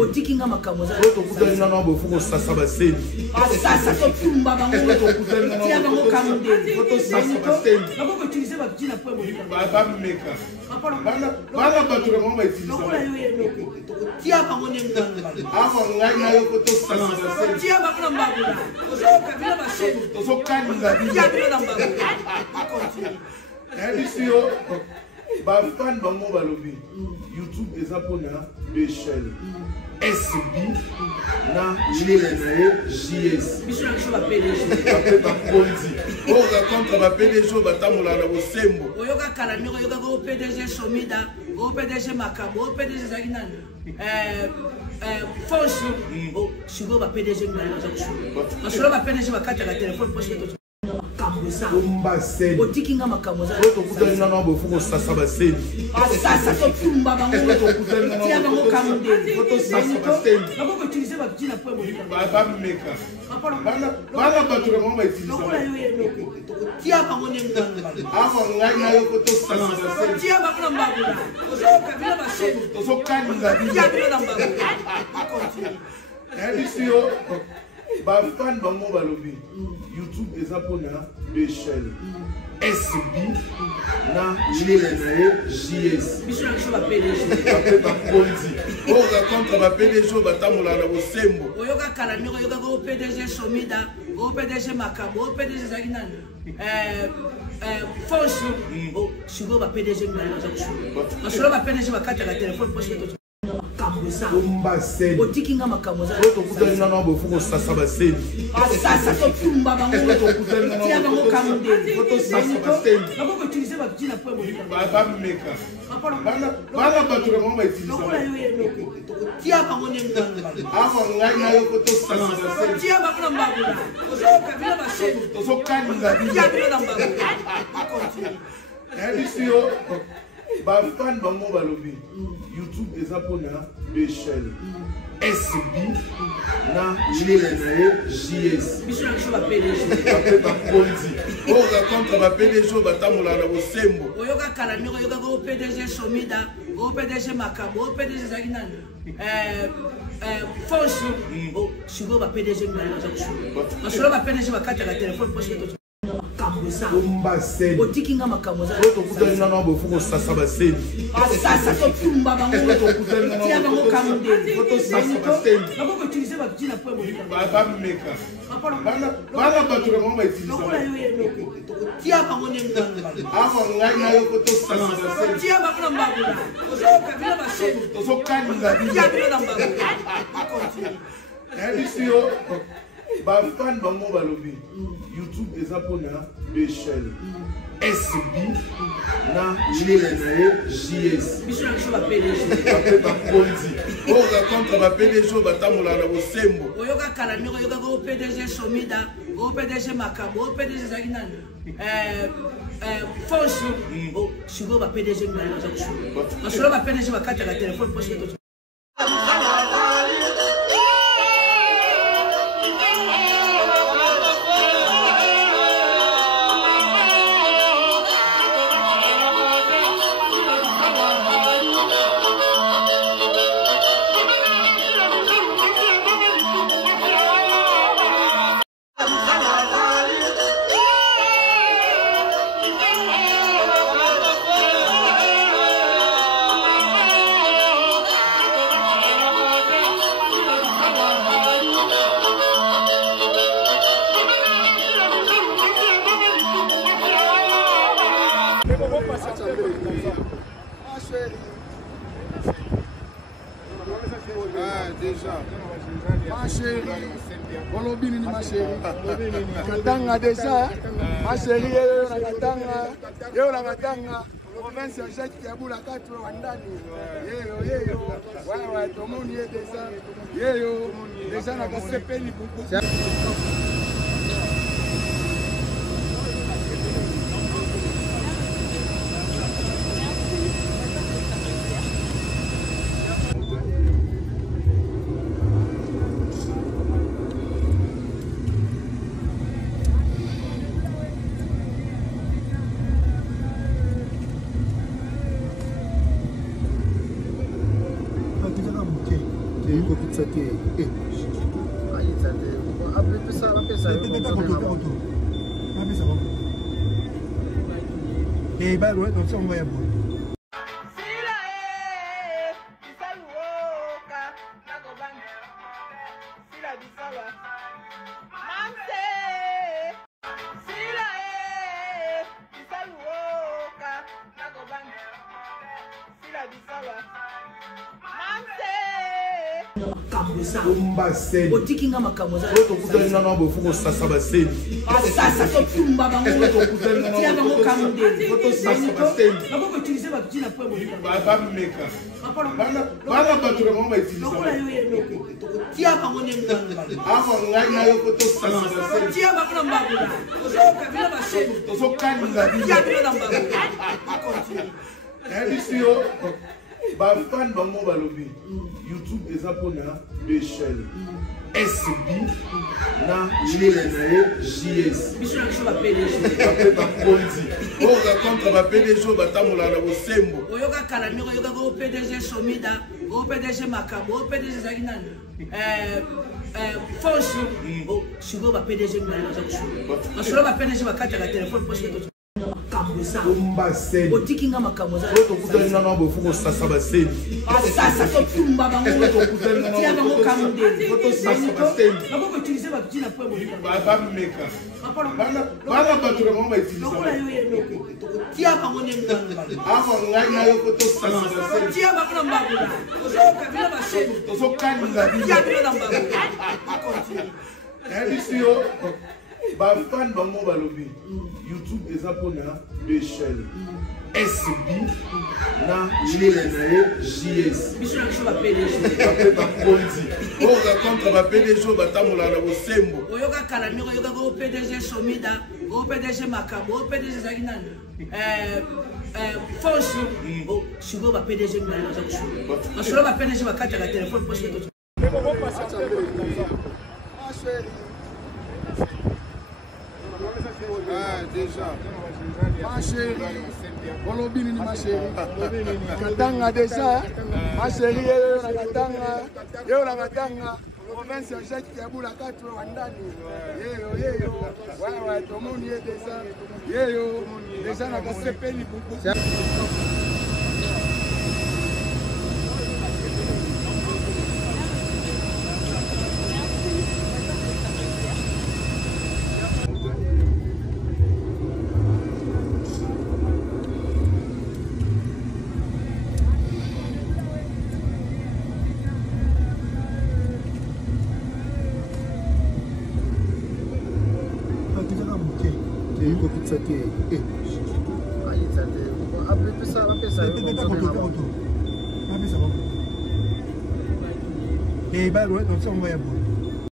Otikinga makamoza. Otokutana na bofuko sasa baseni. Sasa totumba bango. Tia bango kamude. Sasa baseni. Bako utiliser ba petit na point bonita. Baba meka. Bana batura mama utiliser. Tia bango nemba. Ava ngai na yo koto sasa baseni. Tia bango na mbabu. Ozoka bila baseni. Tozokani ngadi. Tia bila na mbabu. Edisio ba fan bango balobi. YouTube eza pona deux chaînes. SB na JS. Biso na biso ba PDG. Ba konzi. O raconte ba PDG batamola na bosembo. Oyoka kala nyoko yoka ko PDG Somida, ko PDG Makabo, ko PDG Zaginani. Fonso, shigo ba PDG ngana za kusho. Masolo ba PDG bakata ka telefone poche to. Otikinga makamoza. Otokutana na bofuko sasa baseni. Sasa totumba bango. Tia bango kamude. Sasa baseni. Bako utiliser ba petit na point bonita. Baba meka. Bana batura mama utiliser. Tia bango nemba. Ava ngai na yo koto sasa baseni. Tia bango na mbabu. Ozoka bila baseni. Tozokani ngadi. Tia bila na mbabu. Edisio ba fan bango balobi. YouTube eza pona deux chaînes. SB na JS. Biso na biso ba PDG. Ba konzi. O raconte ba PDG batamola na bosembo. Oyoka kala nyoko yoka ko PDG Somida, ko PDG Makabo, ko PDG Zaginani. Fonso, shigo ba PDG ngana za kusho. Masolo ba PDG bakata ka telefone poche to. Otikinga makamoza. Otokutana na bofuko sasa baseni. Sasa totumba bango. Tia bango kamude. Sasa baseni. Bako utiliser ba petit na point bonita. Baba meka. Bana batura mama utiliser. Tia bango nemba. Ava ngai na yo koto sasa baseni. Tia bango na mbabu. Ozoka bila baseni. Tozokani ngadi. Tia bila na mbabu. Edisio ba fan bango balobi. YouTube eza pona deux chaînes. SB na JS. Biso na biso ba PDG. Ba konzi. O raconte ba PDG batamola na bosembo. Oyoka kala nyoko yoka ko PDG Somida, ko PDG Makabo, ko PDG Zaginani. Fonso, shigo ba PDG ngana za kusho. Masolo ba PDG bakata ka telefone poche to. Otikinga makamoza. Otokutana na bofuko sasa baseni. Sasa totumba bango. Tia bango kamude. Sasa baseni. Bako utiliser ba petit na point bonita. Baba meka. Bana batura mama utiliser. Tia bango nemba. Ava ngai na yo koto sasa baseni. Tia bango na mbabu. Ozoka bila baseni. Tozokani ngadi. Tia bila na mbabu. Edisio ba fan bango balobi. YouTube eza pona deux chaînes. SB na JS. Biso na biso ba PDG. Ba konzi. O raconte ba PDG batamola na bosembo. Oyoka kala nyoko yoka ko PDG Somida, ko PDG Makabo, ko PDG Zaginani. Fonso, shigo ba PDG ngana za kusho. Masolo ba PDG bakata ka telefone poche to. Déjà. Ma chérie, Colobini ni ma chérie. Katanga déjà, ma chérie, yo la katanga. Province Jacques Kabula 4 Wandani. Yeyo. Ouais, tout le monde y est déjà. Yeyo, déjà na kasepeli beaucoup. otikinga makambo za tokutana na bofu kosasa baseni sasa totumba bango tia bango kamudeli bako utiliser ba petit point bameka bana bato na mama utiliser tia bango ne nganga afa ngai na yo kotosasa baseni tia bango na mbabula ozoka bila baseni tozokalinga tia bango na mbabula ebisio bafan bango balobi YouTube eza mpona deux chaînes SB na jile na ye JS bapeta konzi oyoka contre bapdg batambolaka na bosembo oyoka kala ndenge oyokaka o PDG Somida o PDG Makabo o PDG ezalaki nani fonse sikoyo bapdg mibale baza kosola basolo bapdg bakataka telefone poske otikinga makambo za tokutana na bofu kosasa baseni sasa totumba bango tia bango kamudeli bako utiliser ba petit point bameka bana bato na mama utiliser tia bango ne nganga afa ngai na yo kotosasa baseni tia bango na mbabula ozoka bila baseni tozokalinga tia bango na mbabula ebisio bafan bango balobi YouTube eza mpona deux chaînes SB na jile na ye JS bapeta konzi oyoka contre bapdg batambolaka na bosembo oyoka kala ndenge oyokaka o PDG Somida o PDG Makabo o PDG ezalaki nani fonse sikoyo bapdg mibale baza kosola basolo bapdg bakataka telefone poske déjà ma chérie Bolobini ni ma chérie Katanga déjà ma chérie yo na Katanga province ya Jacques Kabula katu wandani yeyo ouais tomoni déjà yeyo déjà na kasepeli buku Eh, bah ouais, donc ça on va y avoir.